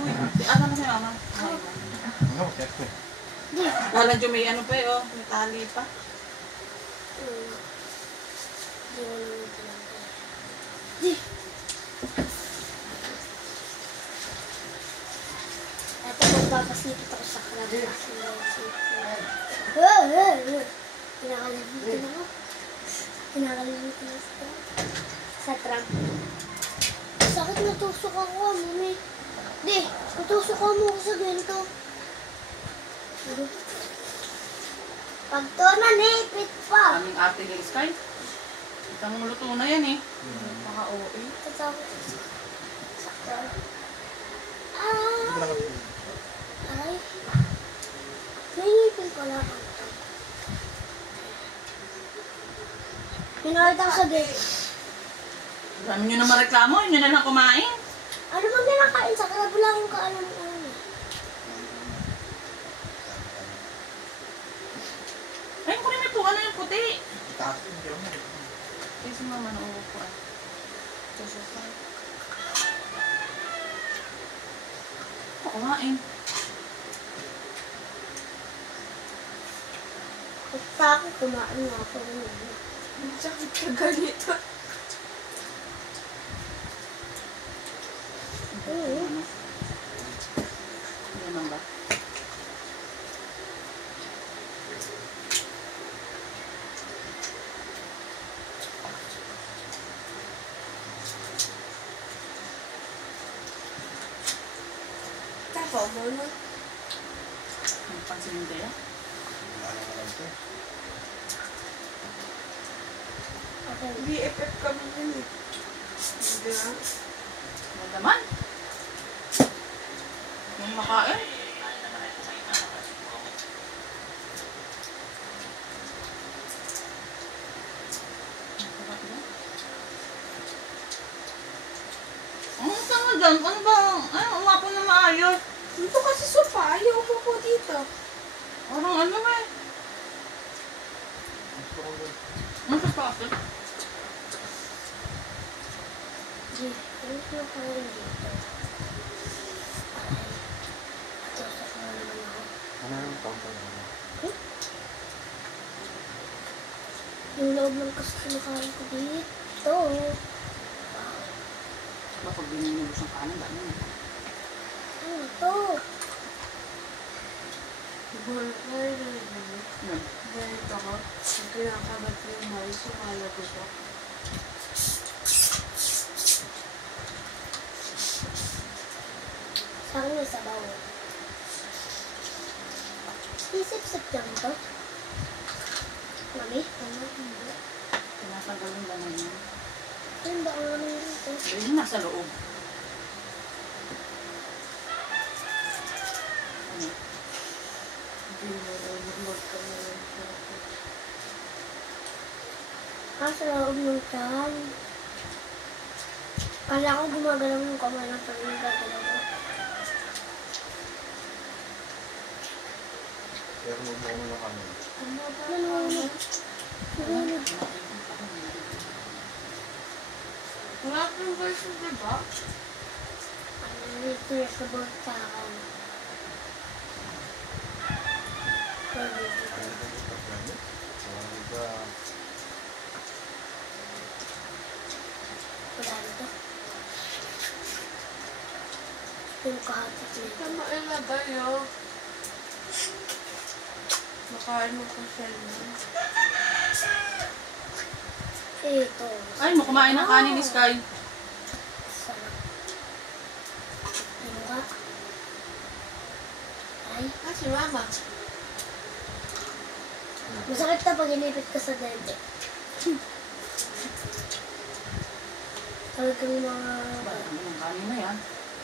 Uy, ano na sa'yo, ama? Ano, testo eh. Wala dyan may ano pa eh, oh. May tali pa. Ito, magpapasipit ako sa karabas. Pinakalimutin ako. Pinakalimutin ako sa trump. Sakit natusok ako, mami. Di, natusok ako mo sa ganito. Pag to na, naipit pa. Aming ate ni Sky. Itang luto na yan eh. Paka-OA. Sakit. Sakit. Ay. Naipit ko lang. Pinakita ko sa gate. Dami nyo na mareklamo, yun nyo na lang kumain. Ano bang kinakain sa karab? Wala akong kaalam-alam. Ay, kung may po, ano yung puti? Itaas yung diyan mo. Ay, si mama na upo ah. Susupan. Ako kumain. Basta ako kumain nga ako. Sakit ka ganito. Yan lang ba? Tapo mo na. Ang pansin nyo kaya? Ano na lang ito eh. BFF kami yun eh. Hindi ba? Ano naman? Yung makain? Ang tama dyan? Ano ba? Ay, umapo na maayos. Dito kasi sofa. Ayaw mo po dito. Parang ano eh. Gusto ko doon. Ano sa pasit? Ano yung kain dito? Ay, natusok na naman ako. Ano yung counter na ano? Yung loob ng kasi kinakain ko dito. Ba pag bininubos ng kanin, ba naman? Ano to? Yan. Ganito ko. Pag kinakagat ko yung mais, sumalabot ko. Sa akin may sabaw. Isip-sip lang to. Mami? Ano? Hindi. Tinatagal yung laman niya. Ano ba ang ano yun ito? Ayun, nasa loob. Ano? Hindi mo nalulog ka na lang. Sa loob ng tiyan. Kala ko gumagalaw yung kamay ng pagiging gagalaw ko. Pero magbuo na kami. Ano? Ano? Wala kang version, di ba? Ano ito yung sabot sa akin? Kaya ito yung pagkano. Parang iba. Wala nito. Yung kahatot nito. Tama ilagay yun. Nakain mo ko siya yun. Ito. Ay, mo kumain ng kanin ni Sky. Sarap. Ano ka? Ay, Ah, si Mama. masakit na pag inipit ka sa dente. Talagang mga... Ba, ano ng kanin na yan?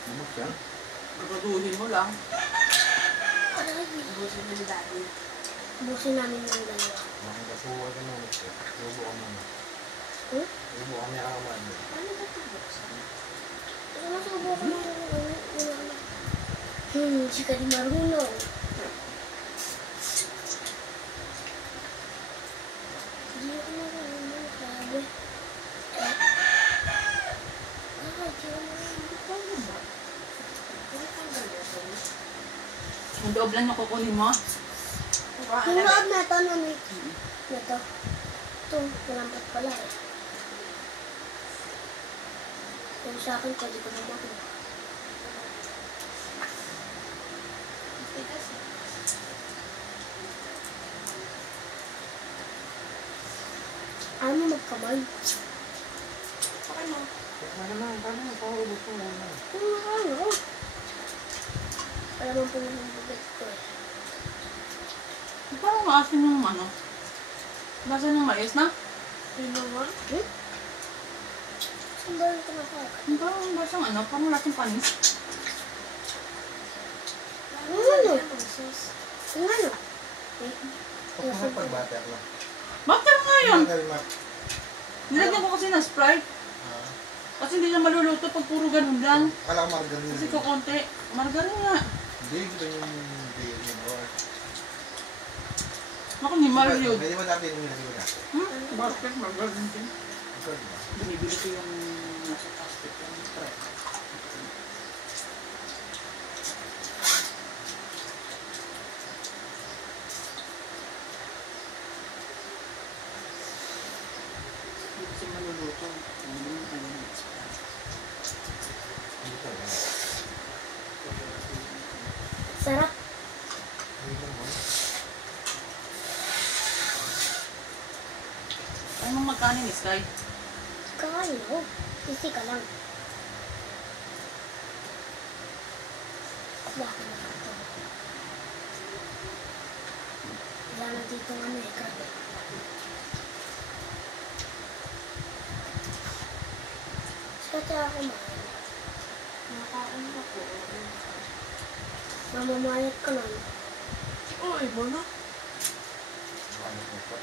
Ano siya? Guguduhin mo lang. Aray, Busin mo ni Daddy. busin namin ng dalawa. Mga kasuwa ka naman siya. Lubo ka muna. Hmm? Lubo ka niya kaman. Ano ba ito buksan? Masubo ko ng si ka di marunong. Hindi ako marunong, sabi. Di ako marunong. Yung loob lang yung kukunin mo. Yung loob na ito, mami. Ito. Ito, malampot pala eh. Yung sa akin, pwede ko na makuha. Ano mo magkamay? Ano? Tikman na lang. Paano mo? Paubos mo muna. Ano? Alam mo po yung bugat ko eh. Parang maasin yung ano. Lasa ng mais na? Yun naman? Saan ba yung kumakain? Yung parang lasang ano, parang lasang panis. Ano? Yung ano? Huwag mo pag-butter na. Bakit nga yun? Mat. Nilagyan ko kasi ng Sprite. Kasi hindi na maluluto pag puro ganun lang. Kala ko margarine. Kasi kukunti. Margarine nga. Hindi, ito yung baby mo. Ako ni Mario. Pwede ba natin yung nilagay natin? Basket, margarine din. Ikaw, di ba? Binibili ko yung nasa basket yung Sprite. Hindi kasi maluluto. Hindi mo kayo ng Sprite. Hindi ko alam. Sarap. Hindi ko alam. Anong magkano ni Sky? Kano? Isi ka lang. Bakit na ito? Wala na dito ng Amerika. Saka ako mahal. Nakain ako. Mamamayat ka lang. Oo, iba na. Ano po pa?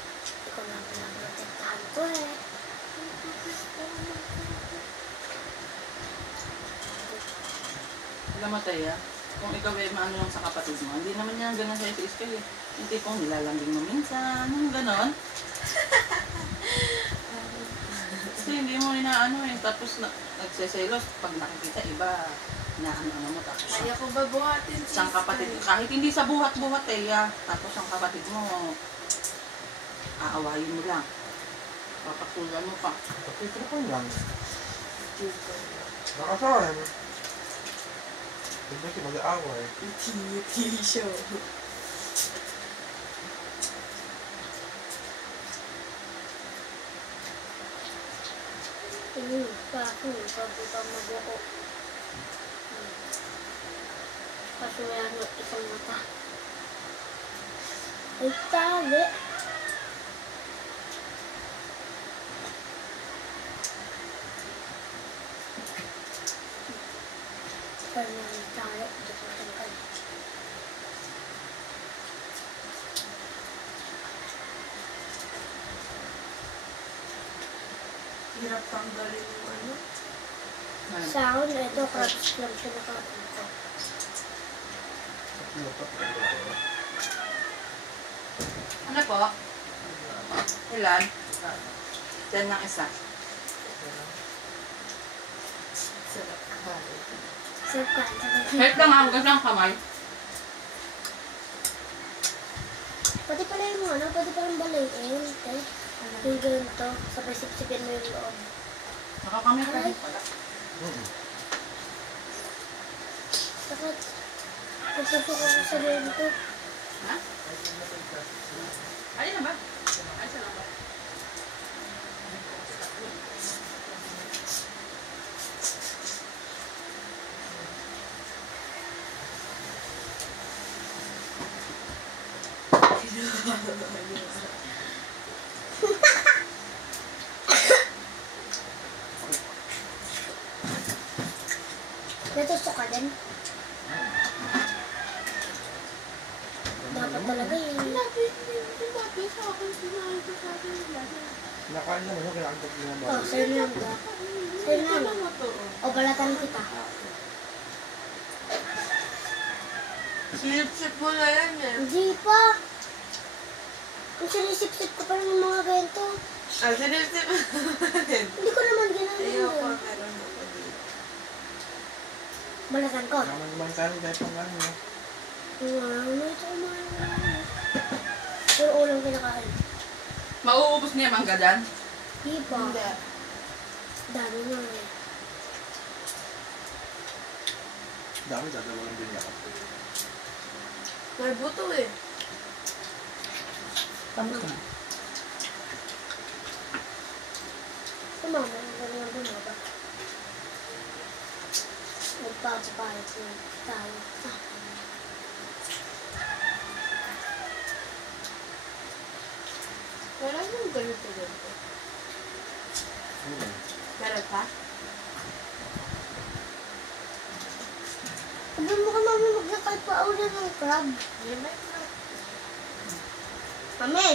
Ikaw lang pinaprotektahan ko eh. Alam mo tayo, kung ikaw ay maano lang sa kapatid mo, hindi naman niya ganun sa'yo si Sky eh. Yung tipong nilalambing mo minsan, yung ganon. Kasi hindi mo inaano eh, tapos nagseselos, pag nakikita iba, inaano mo, tapos Kaya ko ba buhatin si isang kapatid, kahit hindi sa buhat-buhat eh, tapos ang kapatid mo, aawayin mo lang. Papatulan mo pa. Kapito ko lang. Nakasahan. Hindi siya mag-aaway. TV show. Kaso, pabuka mabuko. Kaso meron ng isang mata. Ay, tali. Kaya may tali. Ito ko tangkal. Hirap tanggalin yung ano. Sound, ito, crabs lang siya nakain ko. Ano po? Ilan? Diyan ng isa. Sarap kain. Sarap kain sa mga. Kahit lang ang ng kamay. Pati pala yung ano, pati palang balayin. Eh. Yung ganito, sabay sipsipin mo yung loob. Nakakamay ka rin pala. Sakit. Nagsusok ako sa ganito. Ha? Alin na ba? Ay, sa lang ba? Natusok ka din. Dapat talaga yun. Sinabi sa akin, sinabi ko sa akin nila. Nakain naman yung kinakantag niya ba? Oh, sa'yo na lang ba? Sa'yo na lang. Ano to? O, balatan kita. Silip-sip mo na yan eh. Hindi pa. Kung sinisip-sip ko pa rin ng mga ganito. Ah, silip-sip mo din. Hindi ko naman ginagawa Ayoko, yun. meron ako dito. Balatan ko. Naman naman kanin kahit pang ano. Ito kumain na. Pero ulang kinakain. Mauubos niya mangga dyan. Di ba? Hindi. Dami nga eh. Dami dadawang din ako. May buto eh. Tapos na. Sumama, ang galing ang bumaba. Magpapapayat na tayo. Wala yung ganito ganito. Meron pa? Sabi mo ka mami maglakay pa ulit ng crab. May crab. Mami,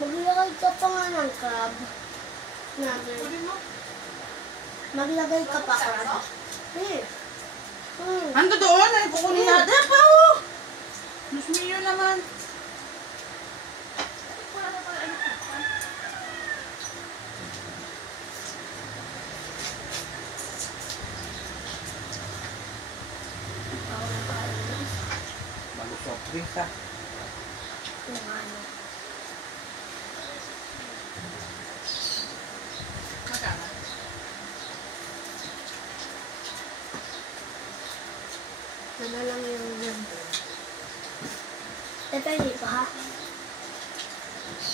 maglakay ka pa nga ng crab. Nabi. Pwede mo? Maglagay ka pa crab. Eh. Ando doon, ay kukunin natin. Pa oh! Diyos mio naman. Bago soft drinks ha. Yung ano. Magkano? Yan na lang yung ganito. Depende pa ha.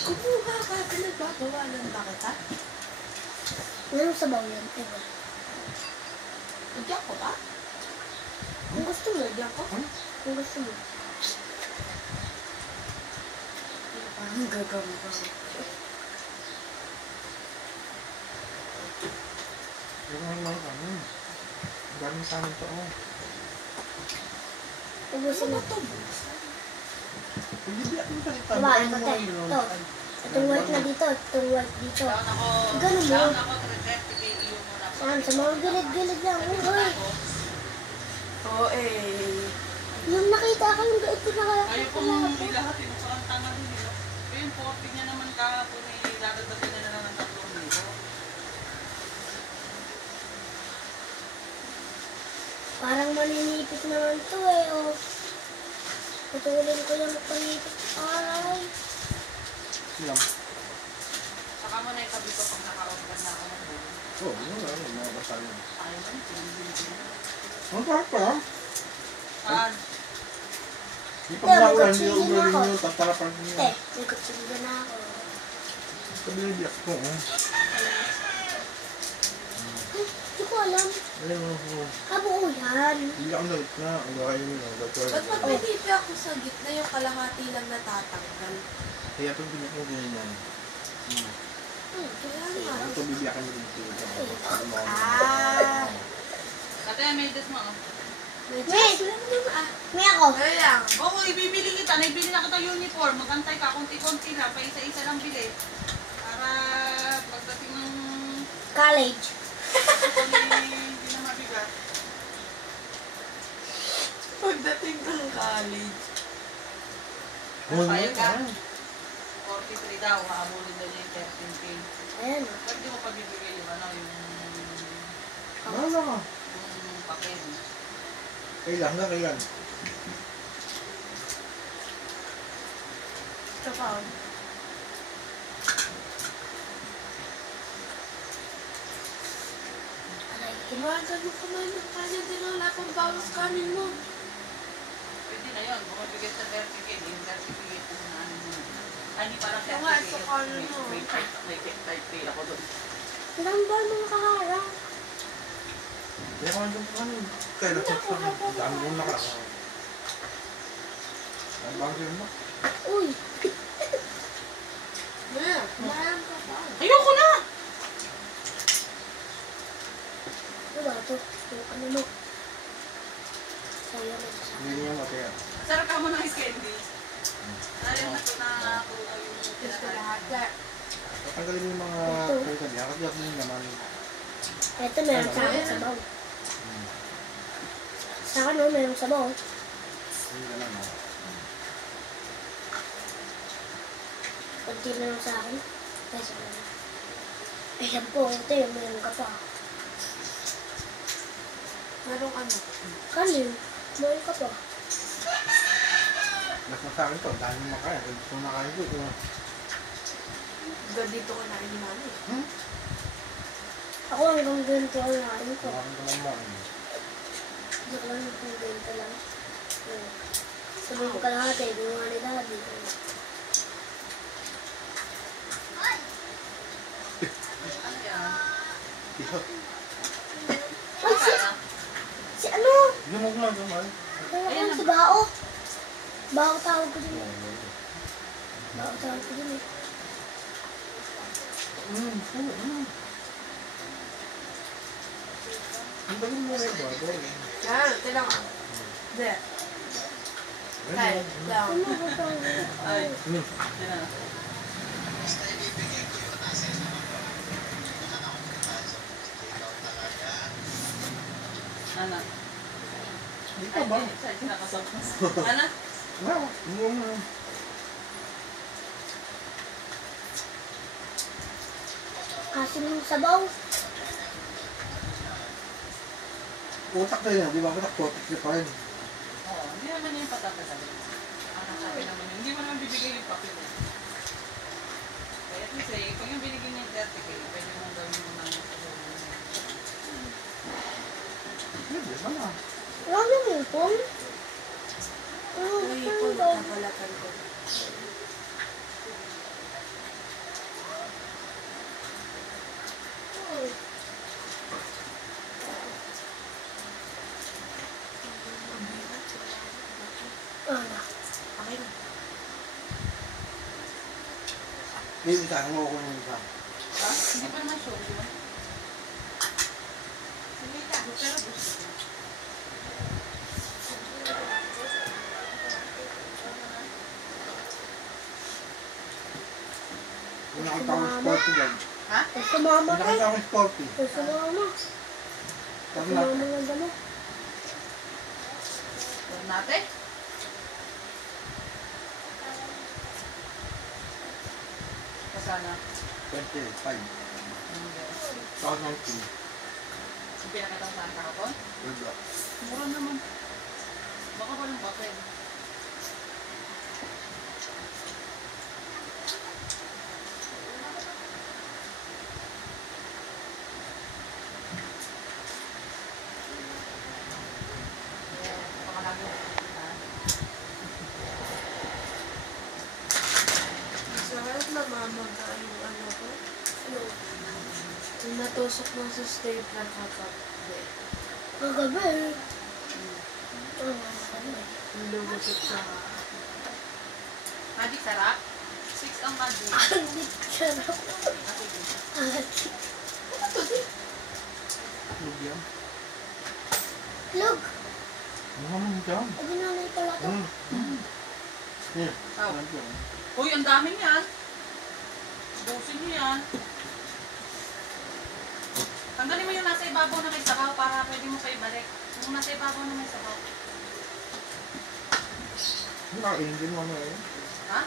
Kumuha ka. Pinagbabawalan ba kita? Anong sabaw yan? Diba? Nagyan ko ba? Kung gusto mo. Nagyan ko? Kung gusto mo. Parang gagawin. Pero ang mga ano. Ang daming sa amin to. Oh. Ubusin mo. Hindi biyak mo salita. Diba, Ano ito, mo te. yun? Ito. Itong white na dito. Itong white dito. Down ako. Ganun mo. Down ako. 330 PEU muna. Saan? Sa mga gilid-gilid lang. Uy. Oo eh. Yung nakita ko yung ito na kaya. Kayo po hindi lahat. Inukurang tanga din nila. Pero yung 40 niya naman kahapon eh. Dadagdasin na lang ng 3,000. Parang maninipit naman to eh. Oh. Putulin ko yung panipit. Aray. Silam. Saka mo na itabi ko pag naka-order na ako ng bulo. Oo, yun lang. Mga basta yun. Ayaw mo, pinibili ko na. Ang sarap pa ha. Saan? Di pag naulan, hindi yung ulo rin yun. Tatarapan niyo. May kutsilyo na ako. Sabi biyak ko. Oh. Ay, hindi ko alam. Ayun mo. Kabuo yan. Hindi ako nalit na. Ang gawin mo na. Ba't pag may tipi ako sa gitna, yung kalahati lang natatanggal? Kaya pag biyak mo ganyan. Kaya nga. Ito bibiyakan mo din ito. Ah! Ate, may des mo. Oh. May chance lang naman ah. May ako. Kaya lang. Oo, ibibili kita. Naibili na kita uniform. Magantay ka. Konti-konti lang. Pa isa-isa lang bili. Para pagdating ng College. hindi na mabigat. Pagdating ng college. Napayag ka. 43 daw. Haabulin daw niya yung 13K. Ayan. Ba't di mo pabibigay yung ano, yung Wala ka. papel? Kailan na kailan? Ito pa. Aray. Kumagal mo kumain ng kanin din wala pang bawas kanin mo. Pwede na yun. Bumabigay sa 30K. Yung 30K kung ano mo. Ay, hindi parang 30K. Oo nga, so kano mo. May type pay ako doon. Ilang ba mga kaharang? Kaya ka nandun pa kami. Kailan sa dami mo naka. Ang bangin mo. Uy. Kumain ka pa. Ayoko na! Ano ba ito? Yung ano mo? Sayang ito sa Hindi niya mataya. Sarap ka mo ng ice candy. Ayaw na ito na kuha yung Gusto lahat ka. Tatanggalin mo yung mga kaya niya. Kasi ako yung naman. Ito meron sa akin sabaw. Sa akin no, meron sabaw. Hindi ka naman. Kunti na lang sa akin. Ay, sabaw. Ay, yan po. Ito yung meron ka pa. Merong ano. Kanin. Meron ka pa. Mas masakin to, dahil mo makain. Kung gusto mo nakain ko, Hanggang dito ka nain namin. Ako hanggang ganito ang nain ko. Makain ka lang makain. Hindi ko lang hanggang ganito lang. Sabi ko kalahati, gumawa ni Daddy. Ano yan? Iho. Ay, si ano? Yung magmagamal. Ano si Bao? Bao tawag ko din. Bao tawag ko din eh. Ang galing mo rin ba? Yan, tilang ka. Hindi. Kaya, lang. Ano ba tawag? Ay, yan na. Ano? Hindi ka ba? Ay, kinakasapos. Ano? Wow. Kasi yung sabaw. Utak na yan, di ba? Utak ko, tikli pa rin. Oo, hindi naman yung patatagalin. Ang sabi naman yun, hindi mo naman bibigay yung papel. Kaya at least eh, kung yung binigyan niya yung 30K, pwede mong gawin mo ng Hindi, wala. Wala naman yung phone. Uy, po, nakabalatan ko. Ano? Okay na. May isa, mo ko yung isa. Ha? Hindi pa naman sure, di ba? Sige ka, pero gusto ko. Yung nakita ko sporty dyan. Ha? Gusto mama Yung ka. nakita ko sporty. Gusto mama. Sabi Gusto na, mama ng damo. Huwag natin. Kasana. 25. Hindi. Saka 19. Yung pinakitang saan kahapon? Wala. Mura naman. Baka walang papel. Baka lagi ha? Sa kahit namamaga yung ano ko. Yung natusok mo sa stapler kapag Kagabi. Ano kagabi? yung lumusok sa... Magic sarap? 6 ang magic. Hindi sarap. Lugyan. Lug. Ano naman dyan? Ay, nanay pala to. Yeah. Oh. Lugyan. Uy, ang dami niyan. Busin niyo yan. Tanggalin mo yung nasa ibabaw na may sabaw para pwede mo pa ibalik. Yung nasa ibabaw na may sabaw. Nakain din mo na yun. Ha?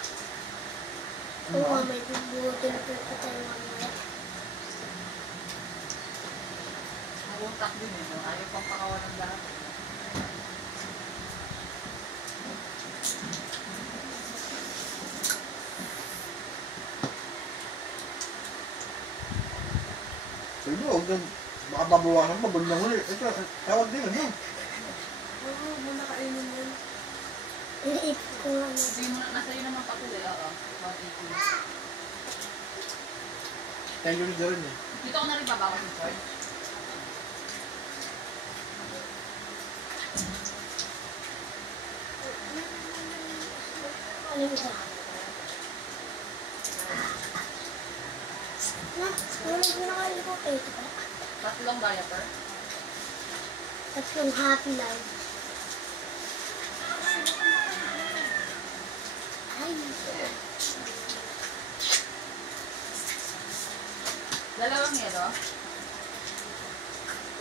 Oo, may bubutin ko pa tayo mamaya. Maguntak din eh. No? Ayaw pang pakawalan lahat. Pwede, huwag yan. Baka babawasan pa, bandang huli. Ito, tawag din, ano? Oo, muna kainin yan. Iniip ko nga na. Hindi mo na, nasa iyo naman patuloy. Oo. 180. Thank you rin eh. Dito ko na rin babawas yung George. Ano yung isa? Na, ano yung pinakain ko? Eh, ito pa. Tatlong diaper. Tatlong happy life. Ay, Dalawang yelo.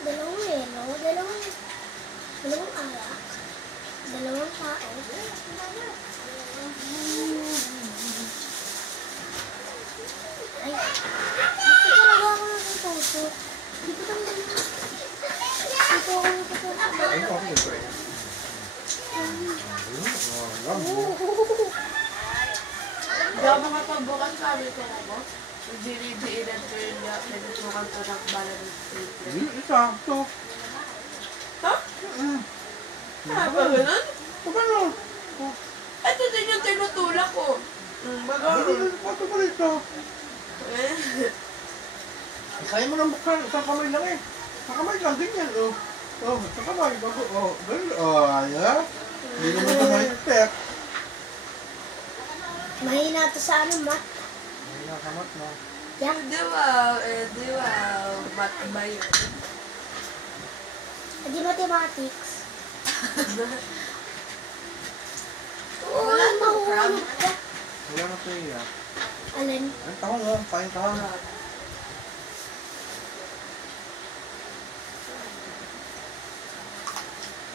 dalawang yelo, dalawang alak, dalawang tao. Ay, dito talaga ako natutusok. Dito talaga. Dito ako natutusok. Ay, okay, okay. Hindi ako makatabukan sabi ko ako. Nagdiridiinan ko yun nga. Nagtutukan ko ng bala ng triple. Hindi, sakto. Ha? Ah, ba ganun? Paano? Ito din yung tinutulak ko. Bagay. Pato pa rito. Eh. Kaya mo nang buksan, isang kamay lang eh. Isang kamay lang, ganyan. Isang kamay. Ganun. Ayan. Hindi naman ito ma-expect. Mahina to sa ano, mat. Hindi nakamat na. Yak. Di ba? Di ba? Matbay. Hindi mathematics. Wala nang crab. Wala na ito iya. Alin? Ang tahong mo, kain tahong.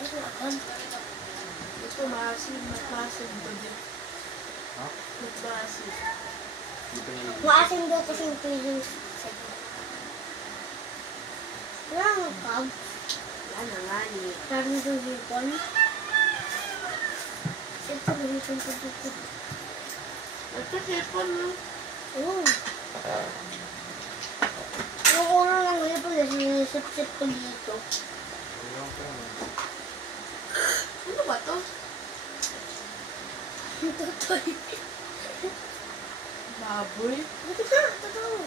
Ay, lakan. Ito maasim. Maasim to din. Ha? Maasim. Dito na Maasim daw kasi yung feelings. Wala nga kab. Ano nga ni? Parang yung hipon. Ito na hipon ko dito. Ito hipon no? Oo. Yung una lang hipon na sinisip-sip ko dito. Ano ba to? Tutoy. Baboy? Ito na, totoo.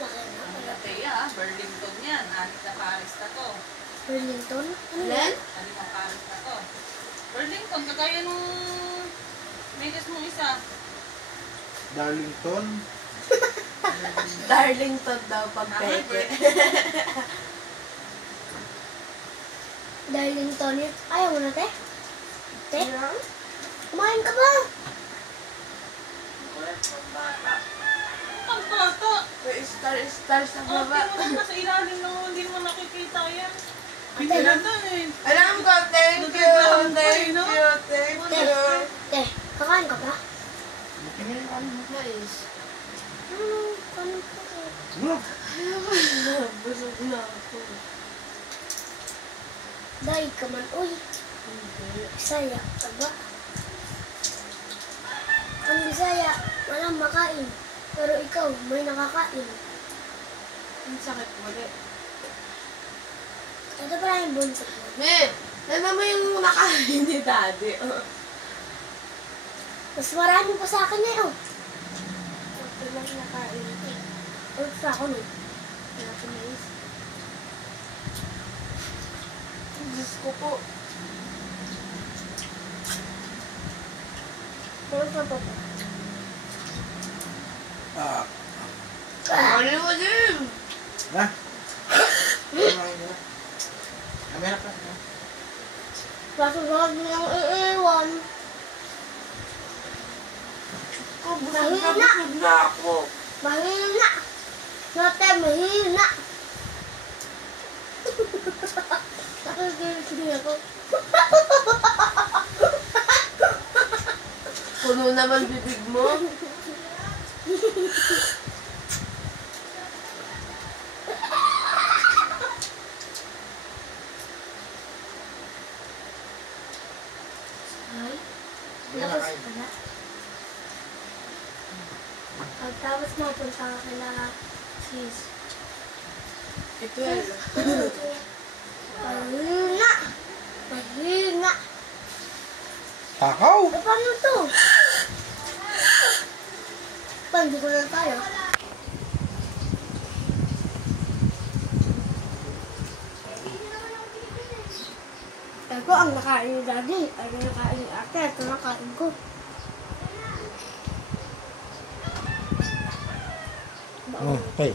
Laki na. Ano Thea, Burlington yan. Alit na Paris na to. Burlington? Ano Len? yan? Alit na Paris na to. Burlington, kagaya nung bilis mong isa. Darlington. Darlington daw pag peke. Darlington yun. Ayaw mo na, te? Te? Yan? Kumain ka ba? Ang bata. May star sa Oh, baba. tingnan mo sa ilalim ng hindi mo nakikita yan. Ate, Hindi na eh. Alam ko, thank you, thank you, thank Te, you. te, kakain ka ba? Tingnan yung ano. Nice. Kanin ka ba? Ano? Busog na ako. Dahil ka man, uy. Hindi. Bisaya ka ba? Ang Bisaya, walang makain. Pero ikaw, may nakakain. Ang sakit mo rin. Ito pala yung buntot mo. Me, ano mo yung nakain ni daddy? Oh. Mas marami pa sa akin eh, oh. Ito lang nakain. Ulit pa ako, no? Wala ko mais. Diyos ko po. Ulit pa po. Ano mo din? Na? Kumain na. Kamera ka. Kasunod mo yung iiwan. Mahina na ako. Mahina. Note, mahina. Nakikilis niya ako. Puno naman bibig mo. Ay, tapos pala. Pagtapos mo, punta ka kila sis. Ito Mahina. Mahina. Takaw! E, paano to? Pandi ko na tayo. Ito ang nakain ni daddy. Ay, nakain ni ate. Ito nakain ko. Okay.